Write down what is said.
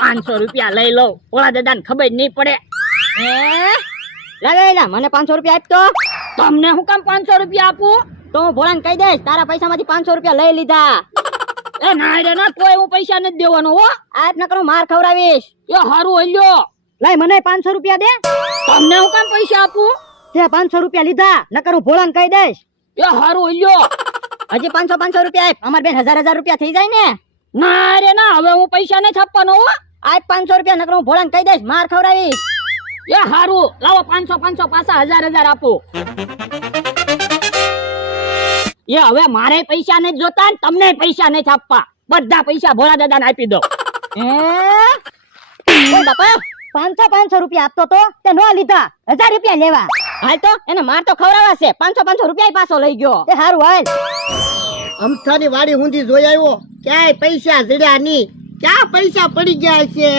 500 રૂપિયા લઈ લઉં, ભોળા દાદા ને ખબર નહીં પડે. લાવે મને 500 રૂપિયા આપ તો. તમને હું કામ 500 રૂપિયા આપું? તો હું ભોળાને કહી દઈશ તારા પૈસામાંથી 500 રૂપિયા લઈ લીધા. એ ના રે ના, કોઈ હું પૈસા નથી દેવાનો હો. આપ ન કરો માર ખવડાવીશ. એ હારું હલ્યો. લાય મને 500 રૂપિયા દે. તમને હું કામ પૈસા આપું? તે 500 રૂપિયા લીધા, નકર હું ભોળાને કહી દઈશ. એ હારું હલ્યો. હજી 500 રૂપિયા આપ. અમાર બેન 1000 રૂપિયા થઈ જાય ને. ના રે ના, હવે હું પૈસા નથી આપવાનો હો. આપ 500 રૂપિયા, નકર હું ભોળાને કહી દઈશ, માર ખવડાવીશ. એ હારું, લાવો 500 પાછા 1000 આપો. એ હવે મારે પૈસા નથી જોતા ને તમને પૈસા નથી આપવા. બધા પૈસા ભોળા દાદાને આપી દો. ઓય બાપા, 500 રૂપિયા આપતો તો તે નો લીધા, 1000 રૂપિયા લેવા. હાલ તો એને માર તો ખવડાવવા છે. 500 રૂપિયા પાછો લઈ ગયો. તે હારું હાલ. અમથાની વાડી ઊંધી જોઈ આવ્યો, ક્યાંય પૈસા જડ્યા નહીં. ક્યાં પૈસા પડી ગયા છે?